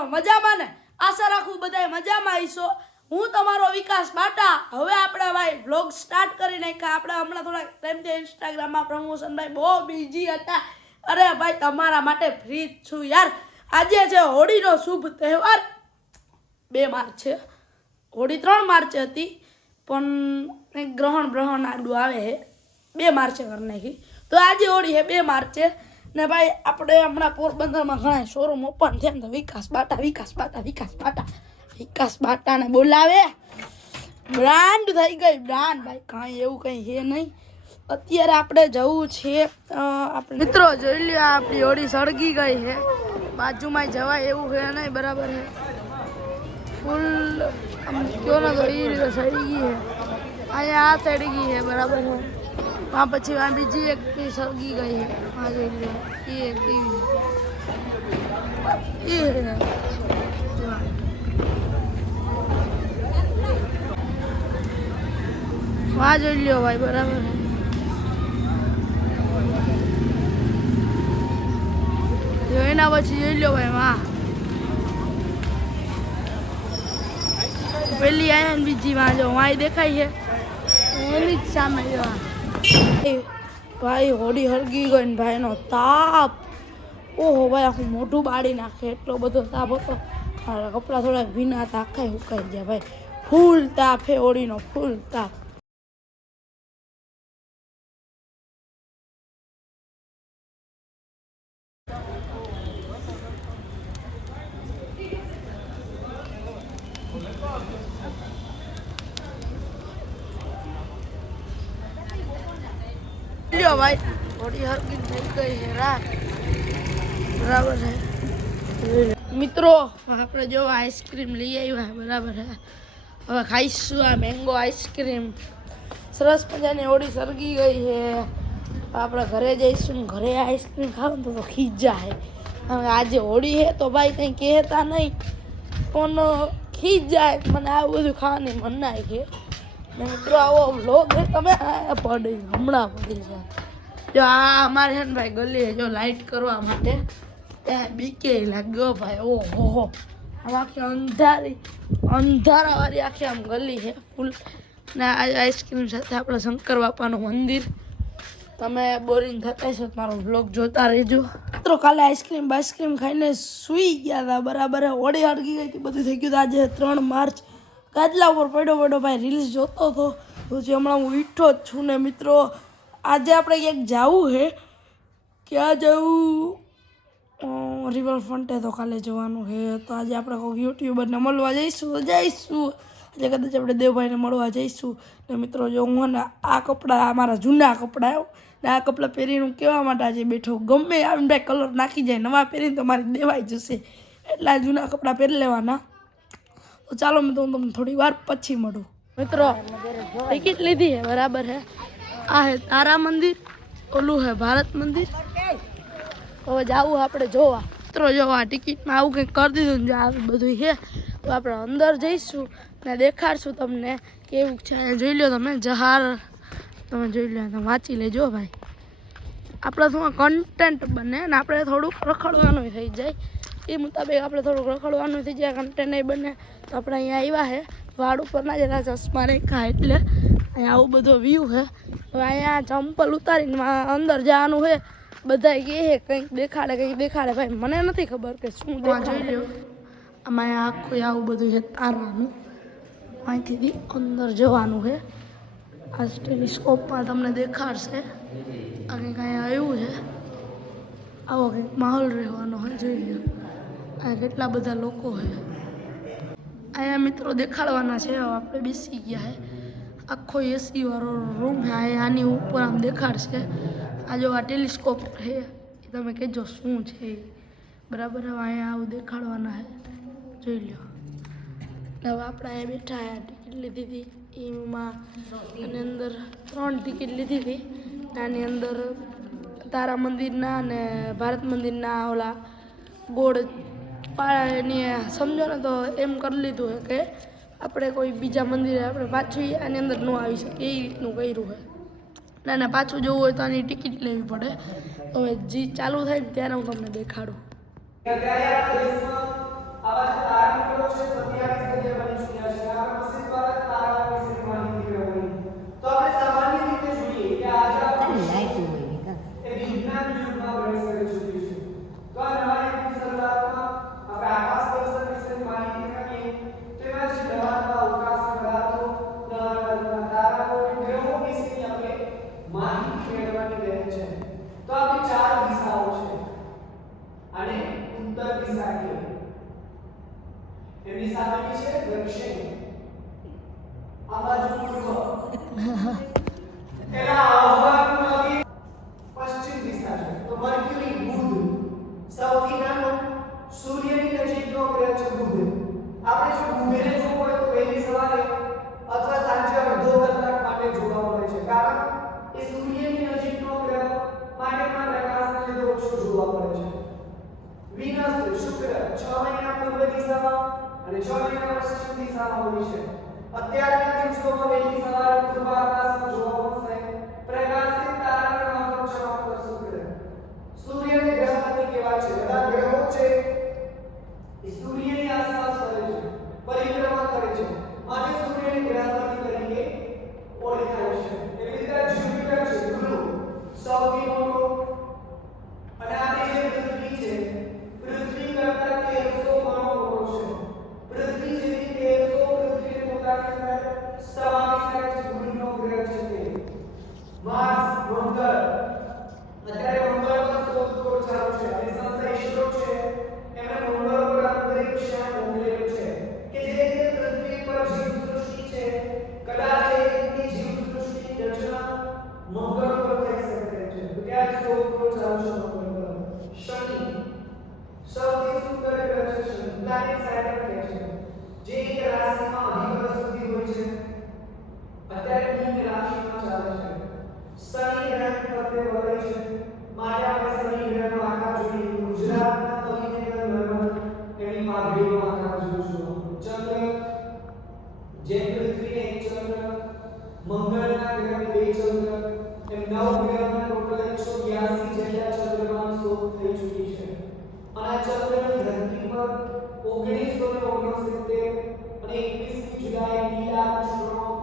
કરો મજામાં ને? આશા રાખું બધાય મજામાં હશો। હું તમારો વિકાસ બાટા। હવે આપણે ભાઈ વ્લોગ સ્ટાર્ટ કરી નાખ્યા। આપણે હમણાં થોડા ટાઈમથી ઇન્સ્ટાગ્રામમાં પ્રમોશન ભાઈ બહુ બિઝી હતા। અરે ભાઈ તમારા માટે ફ્રી છું યાર। આજે છે હોળીનો શુભ તહેવાર 2 માર્ચ છે। હોળી 3 માર્ચે હતી પણ કંઈક ગ્રહણ આડું આવે છે 2 માર્ચે કરી નાખી। તો આજે હોળી છે 2 માર્ચે ને ભાઈ આપણે હમણાં પોરબંદરમાં ઘણા શોરૂમ ઓપન થયા ને તો વિકાસ બાટાને બોલાવે। બ્રાન્ડ થઈ ગઈ બ્રાન્ડ ભાઈ, કાંઈ એવું કંઈ છે નહીં। અત્યારે આપણે જવું છે આપણે મિત્રો જોઈ લ્યો આપણી હોળી સળગી ગઈ છે। બાજુમાં જવાય એવું છે નહીં, બરાબર છે ફૂલ આમ કયો ને તો એ રીતે સળી ગઈ છે। અહીંયા આ સળી ગઈ છે, બરાબર છે। वहाँ પછી वहाँ બીજી એક સળગી ગઈ છે। हाँ જોઈ લો એ वहाँ જોઈ લો ભાઈ, બરાબર है। જો એના પછી જોઈ લો ભાઈ वहाँ પેલી આયા ને બીજી वहाँ જો वहाँ દેખાય છે એની જ સામે જો ભાઈ હોળી હળગી ગઈ ને ભાઈ એનો તાપ, ઓહો ભાઈ આખું મોઢું બાળી નાખે એટલો બધો તાપ હતો। કપડાં થોડાક ભીના હતા, આખા સુકાઈ ગયા ભાઈ। ફૂલ તાપ હે હોળીનો, ફૂલ તાપ। લ્યો ભાઈ હોળી હળગી થઈ ગઈ છે રાત, બરાબર છે મિત્રો। આપણે જો આઈસ્ક્રીમ લઈ આવ્યા, બરાબર છે। હવે ખાઈશું આ મેંગો આઈસ્ક્રીમ। સરસ મજાની હોળી સળગી ગઈ છે। આપણે ઘરે જઈશું ને ઘરે આઈસ્ક્રીમ ખાવ ને તો ખીજા છે। હવે આજે હોળી છે તો ભાઈ કંઈ કહેતા નહીં પણ ખીજાય, મને આવું બધું ખાવાની મન ના છે મિત્રો। આવો વ્લોગ તમે પડી હમણાં પડી જાય। જો આ અમારે છે ને ભાઈ ગલી જો લાઇટ કરવા માટે ત્યાં બીકે લાગ્યો ભાઈ, ઓહો આમ આખી અંધારાવાળી આખી આમ ગલી છે ફૂલ ને આઈસ્ક્રીમ સાથે આપણે શંકર બાપાનું મંદિર। તમે બોરિંગ થતા છો મારો વ્લોગ જોતા રહેજો મિત્રો। કાલે આઈસ્ક્રીમ ખાઈને સૂઈ ગયા હતા, બરાબર હોળી હળગી ગઈ હતી, બધું થઈ ગયું। આજે 3 માર્ચ ગાદલા ઉપર પડ્યો ભાઈ રીલ્સ જોતો હતો, પછી હમણાં હું ઉઠ્યો જ છું ને મિત્રો। આજે આપણે ક્યાંક જવું છે, ક્યાં જવું? રિવરફ્રન્ટે તો કાલે જવાનું છે, તો આજે આપણે કોઈ યુટ્યુબરને મળવા જઈશું આજે કદાચ આપણે દેવભાઈને મળવા જઈશું ને મિત્રો। જો હું ને આ કપડાં અમારા જૂના કપડાં ને આ કપડાં પહેરીને હું કહેવા માટે આજે બેઠો, ગમે આવીને ભાઈ કલર નાખી જાય નવા પહેરીને તો મારી દેવાઈ જશે, એટલા જૂના કપડાં પહેરી લેવાના। તો ચાલો મિત્રો હું તમને થોડી વાર પછી મળું મિત્રો। ટિકિટ લીધી છે, બરાબર છે। આ હે તારા મંદિર, ઓલું હે ભારત મંદિર। હવે જાવું આપણે જોવા મિત્રો। જોવા ટિકિટમાં આવું કંઈક કરી દીધું ને જો આવી બધું છે તો આપણે અંદર જઈશું ને દેખાડશું તમને કેવું છે। જોઈ લો તમે જહાર, તમે જોઈ લો, તમે વાંચી લેજો ભાઈ। આપણે શું કન્ટેન્ટ બને ને આપણે થોડુંક રખડવાનું થઈ જાય, એ મુતાબિક આપણે થોડુંક રખડવાનું થઈ જાય, કન્ટેન્ટ નહીં બને તો આપણે અહીંયા આવ્યા છે વાડ ઉપર ના જરા ચશ્મા રેખા એટલે અહીંયા આવું બધો વ્યૂ છે। હવે અહીંયા ચંપલ ઉતારીને અંદર જવાનું છે, બધા કહે કંઈક દેખાડે ભાઈ મને નથી ખબર કે શું જોઈ લ્યો। આમાં આખું આવું બધું છે તારવાનું, અહીંથી અંદર જવાનું છે। આ ટેલિસ્કોપમાં તમને દેખાડશે આ કંઈક અહીંયા આવ્યું છે, આવો કંઈક માહોલ રહેવાનો હોય, જોઈ લો અહીંયા કેટલા બધા લોકો છે। અહીંયા મિત્રો દેખાડવાના છે, આપણે બેસી ગયા છે, આખો એસી વાળો રૂમ છે। આની ઉપર આમ દેખાડશે, આ જો આ ટેલિસ્કોપ છે એ તમે કહેજો શું છે, બરાબર। હવે અહીંયા આવું દેખાડવાના છે, જોઈ લો। હવે આપણે અહીંયા બેઠા ટિકિટ લીધી હતી એમાં, આની અંદર 3 ટિકિટ લીધી હતી। આની અંદર તારા મંદિરના અને ભારત મંદિરના ઓલા ગોળ પાળાની સમજો ને તો એમ કરી લીધું છે કે આપણે કોઈ બીજા મંદિરે આપણે પાછું આની અંદર ન આવી શકીએ, એ રીતનું કર્યું છે। ના ના પાછું જવું હોય તો આની ટિકિટ લેવી પડે। હવે જે ચાલુ થાય ને ત્યારે હું તમને દેખાડું। આવા જે તારામંડળો છે 27 જગ્યા બની ચૂક્યા છે. આ મશીન દ્વારા તારાઓ વિશે માહિતી મેળવવાની. તો આપણે સામાન્ય રીતે જોઈએ કે આજે આપણે લાઈટ હોય વિકાસ એ વિજ્ઞાન યુગમાં પ્રવેશ કરી ચૂક્યું છે. તો આ નવા યુગની શરૂઆતમાં આપણે આકાશ દર્શન વિશે માહિતી મેળવીએ. તેમાં જે નવા નવા અવકાશ પદાર્થો, નવા નવા તારાઓ અને ગ્રહો વિશેની આપણે માહિતી મેળવવાની રહે છે. તો આપણી ચાર દિશાઓ છે. અને ઉત્તર દિશા કે એની સામેની છે દક્ષિણ, આ બાજુ પૂર્વ, એના અવભાગમાંથી પશ્ચિમ દિશા છે. તો મર્ક્યુરી બુધ સૌથી નાનો સૂર્યની નજીકનો ગ્રહ છે બુધ. આપણે જો બુધને જોવું હોય તો વહેલી સવારે અથવા સાંજે અડધો કલાક માટે જોવા મળે છે, કારણ એ સૂર્યની નજીકનો ગ્રહ માટેના પ્રકાશને લીધે ઓછો જોવા મળે છે. વિનસ શુક્ર 6 મહિના પૂર્વ દિશામાં અને 6 મહિના પશ્ચિમ દિશામાં હોય છે. અત્યારના દિવસોમાં વહેલી સવારે પૂર્વ આકાશમાં જોવા મળશે પ્રકાશિત તારાની માફક ચમકતો શુક્ર. સૂર્યને ગ્રહ નથી કહેવાય છે. બધા ગ્રહો છે એ સૂર્યની આસપાસ ફરે છે, પરિક્રમા કરે છે, માટે સૂર્યને ગ્રહપતિ તરીકે ઓળખાય છે. એવી રીતે જ્યુપિટર છે ગુરુ સૌથી મોટો, અને આપણી જે પૃથ્વી છે પૃથ્વી કરતા 1300 ગણો મોટો છે. પૃથ્વી જેવી 1300 પૃથ્વીને પોતાની અંદર સમાવેશ કરે છે. ગુરુનો ગ્રહ છે તે. માર્સ મંગળ, અત્યારે મંગળ પર શોધખોળ ચાલુ છે અને સંસ્થા ઇસરો છે એમણે મંગળ પર અંતરિક્ષયાન મોકલેલું છે કે જે રીતે પૃથ્વી પર જીવસૃષ્ટિ છે, કદાચ એ રીતની જીવસૃષ્ટિની રચના મંગળ પર થઈ શકે છે. તો ત્યાં શોધખોળ ચાલુ છે મંગળ પર. શનિ સૌથી સુંદર ગ્રહ છે શનિ, પ્લેનેટ સેટર્ન કહે છે, જે એક રાશિમાં અધિક વર્ષ સુધી હોય છે. અત્યારે મીન રાશિમાં ચાલે છે. શનિ ગ્રહ ફરતે વળે છે, માટે આપણે શનિ ગ્રહનો આકાર જોઈએ. ગુજરાતના પવિત્ર નર્મદ એની પાઘડીનો આકાર જોઈશું. ચંદ્ર જે પૃથ્વીને એક ચંદ્ર, મંગળના ગ્રહને 2 ચંદ્ર, એમ 9 ગ્રહના ટોટલ 182 જેટલા ચંદ્રમાની શોધ થઈ ચૂકી છે. અને આ ચંદ્રની ધરતી પર 1969 અને 21મી જુલાઈ નીલ આર્મસ્ટ્રોંગ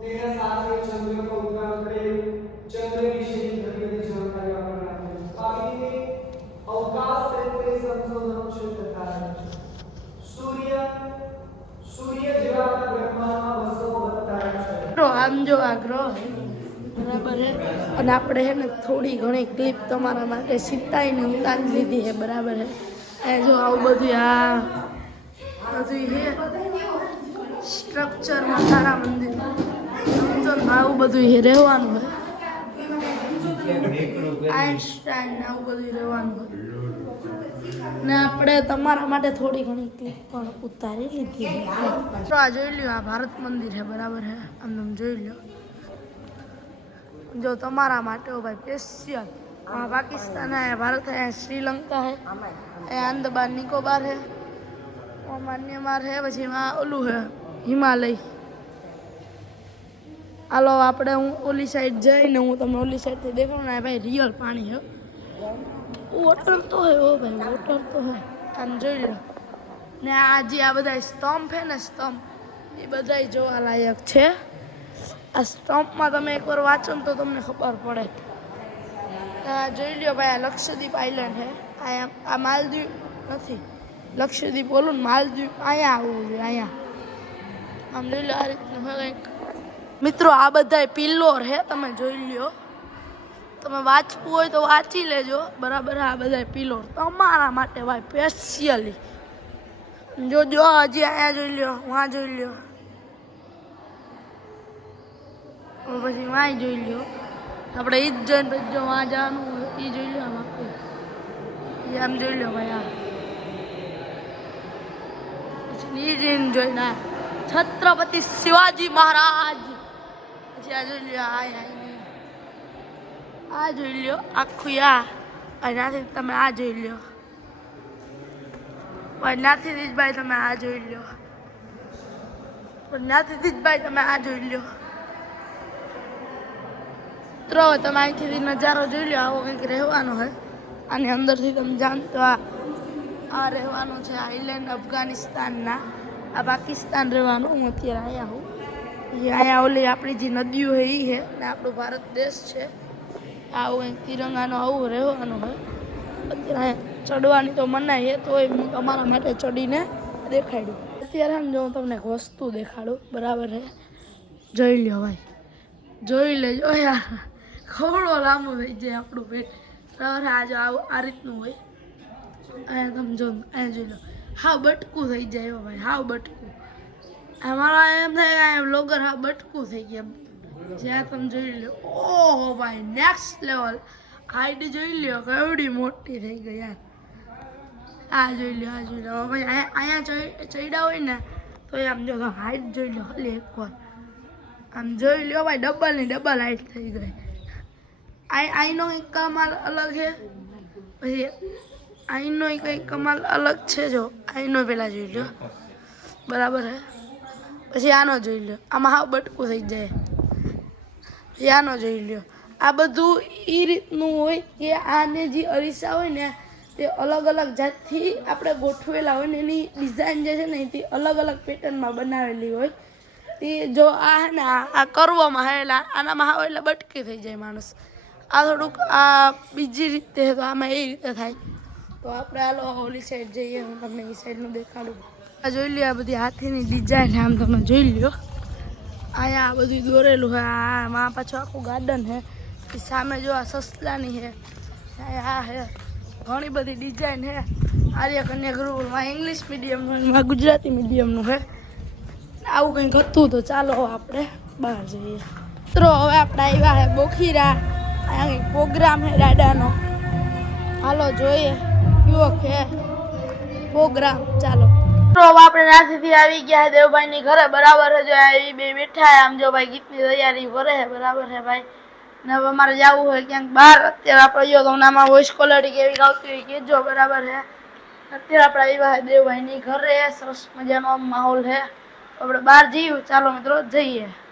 તેના સાથે ચંદ્રનો ઉદ્ગાર કરેલું. ચંદ્ર વિશેની ઘણી બધી જાણકારી આપણને આપેલી. આવી રીતે અવકાશ ક્ષેત્રે સંશોધન ક્ષેત્ર થાય છે. સૂર્ય જેવા બ્રહ્માંડમાં 232 તારા છે. આમ જો આ ગ્રહ બરાબર હે, અને આપણે હે ને થોડી ઘણી ક્લિપ તમારા માટે સીતાઈને ઉતારી લીધી છે બરાબર હે. એ જો આવું બધું આ બધું હે સ્ટ્રક્ચરમાં તારા મંદિર સમજો ને, આવું બધું હે રહેવાનું હોય. આઈન્સ્ટાઈન આવું બધું રહેવાનું હોય ને આપણે તમારા માટે થોડી ઘણી ક્લિપ પણ ઉતારી લીધી છે. તો આ જોઈ લ્યો, આ ભારત મંદિર છે બરાબર હે, આમ જોઈ લ્યો. जो तुम्हारा माटे हो भाई स्पेशल। वहाँ पाकिस्तान है, भारत है, श्रीलंका है, अंदमान निकोबार है, और म्यांमार है, પછી वहाँ ओलू है हिमालय। હાલો આપણે હું ઓલી સાઈડ જઈને હું તમને ઓલી સાઈડથી દેખાડું ને ભાઈ રિયલ પાણી છે, વોટર તો હે ઓ ભાઈ, વોટર તો હે, આમ જોઈ લો ને. આ જે આ બધા સ્તંભ છે ને, સ્તંભ એ બધા જોવા લાયક છે. આ સ્ટમ્પમાં તમે એકવાર વાંચો ને તો તમને ખબર પડે. જોઈ લ્યો ભાઈ, આ લક્ષદ્વીપ આઇલેન્ડ છે. આ માલદીવ નથી, લક્ષદ્વીપ બોલું ને માલદીવ અહીંયા આવવું જોઈએ, અહીંયા આમ જોઈ લો. આ રીતનું કંઈક મિત્રો આ બધા પિલ્લોર છે, તમે જોઈ લ્યો. તમે વાંચવું હોય તો વાંચી લેજો બરાબર. આ બધા પિલ્લોર તમારા માટે ભાઈ સ્પેશિયલી. જો હજી અહીંયા જોઈ લ્યો, વहाँ જોઈ લ્યો, પછી વાંય જોઈ લ્યો. આપણે એ જ જોઈને પછી જો વાં જવાનું એ જોઈ લો. આમ આખું આમ જોઈ લો ભાઈ. આ પછી એ જઈને જોઈને છત્રપતિ શિવાજી મહારાજ. પછી આ જોઈ લ્યો, આ જોઈ લ્યો આખું. આનાથી તમે આ જોઈ લ્યો, નાથી ભાઈ તમે આ જોઈ લ્યો, નાથી ભાઈ તમે આ જોઈ લ્યો. મિત્રો તમે અહીંથી નજારો જોઈ લો, આવો કંઈક રહેવાનો હોય. આની અંદરથી તમે જાણ તો આ આ રહેવાનું છે આઈલેન્ડ અફઘાનિસ્તાનના. આ પાકિસ્તાન રહેવાનું. હું અત્યારે અહીંયા હું. એ અહીંયા ઓલી આપણી જે નદીઓ છે એ છે ને આપણો ભારત દેશ છે. આવું કંઈક તિરંગાનો આવું રહેવાનું હોય. અત્યારે અહીંયા ચડવાની તો મનાઈ છે, તોય હું તમારા માટે ચડીને દેખાડ્યું. અત્યારે આમ જો હું તમને એક વસ્તુ દેખાડું, બરાબર છે? જોઈ લ્યો ભાઈ, જોઈ લેજો યાર. ખવડો લાંબો થઈ જાય આપણું પેટ, બરાબર? આ જો આવું આ રીતનું હોય. અહીંયા તમે જો, અહીંયા જોઈ લો, હાવ બટકું થઈ જાય હો ભાઈ, હાવ બટકું. અમારા એમ થાય કે બ્લોગર હાવ બટકું થઈ ગયા. જ્યાં તમે જોઈ લો, ઓહો ભાઈ, નેક્સ્ટ લેવલ. હાઈટ જોઈ લ્યો કેવડી મોટી થઈ ગઈ યાર. આ જોઈ લો, આ જોઈ લો ભાઈ. અહીંયા ચડ્યા હોય ને તો આમ જો હાઈટ જોઈ લો ખાલી એકવાર. આમ જોઈ લ્યો ભાઈ, ડબલ ની ડબલ હાઈટ થઈ ગઈ. આઈનો કંઈક કમાલ અલગ છે. પછી આઈનો કંઈક કમાલ અલગ છે. જો આઈનો પેલા જોઈ લો, બરાબર હે? પછી આનો જોઈ લો, આમાં હાવ બટકું થઈ જાય. પછી આનો જોઈ લ્યો. આ બધું એ રીતનું હોય કે આને જે અરીસા હોય ને તે અલગ અલગ જાતથી આપણે ગોઠવેલા હોય ને એની ડિઝાઇન જે છે ને તે અલગ અલગ પેટર્નમાં બનાવેલી હોય. તે જો આ હે ને આ કરવામાં હેલા આનામાં હાવ એટલે બટકી થઈ જાય માણસ. આ થોડુંક આ બીજી રીતે તો આમાં એ રીતે થાય. તો આપણે હાલો ઓલી સાઈડ જઈએ, હું તમને એ સાઈડનું દેખાડું. આ જોઈ લ્યો, આ બધી હાથીની ડિઝાઇન આમ તમે જોઈ લ્યો. અહીંયા આ બધું દોરેલું છે. આમાં પાછું આખું ગાર્ડન છે. સામે જો આ સસલાની છે. આ છે ઘણી બધી ડિઝાઇન છે. આર્ય કન્યા ગુરુકુળમાં ઇંગ્લિશ મીડિયમનું, એમાં ગુજરાતી મીડિયમનું છે. આવું કંઈક હતું. તો ચાલો આપણે બહાર જઈએ. મિત્રો હવે આપણે આવ્યા છે બોખીરા. અહીંયા કંઈક પ્રોગ્રામ છે દાદાનો. હાલો જોઈએ કેવો છે પ્રોગ્રામ. ચાલો તો આપણે નાસીથી આવી ગયા છે દેવભાઈની ઘરે, બરાબર છે? જો આવી બે બેઠા આમ જો ભાઈ ગીતની તૈયારી કરે છે, બરાબર છે ભાઈ? ને હવે અમારે જવું હોય ક્યાંક બહાર. અત્યારે આપણે જો તમને આમાં વોઇસ ક્વોલિટી કેવી આવતી હોય કહેજો, બરાબર છે? અત્યારે આપણે આવ્યા છે દેવભાઈની ઘરે. સરસ મજાનો માહોલ છે. આપણે બહાર જઈએ. ચાલો મિત્રો જઈએ.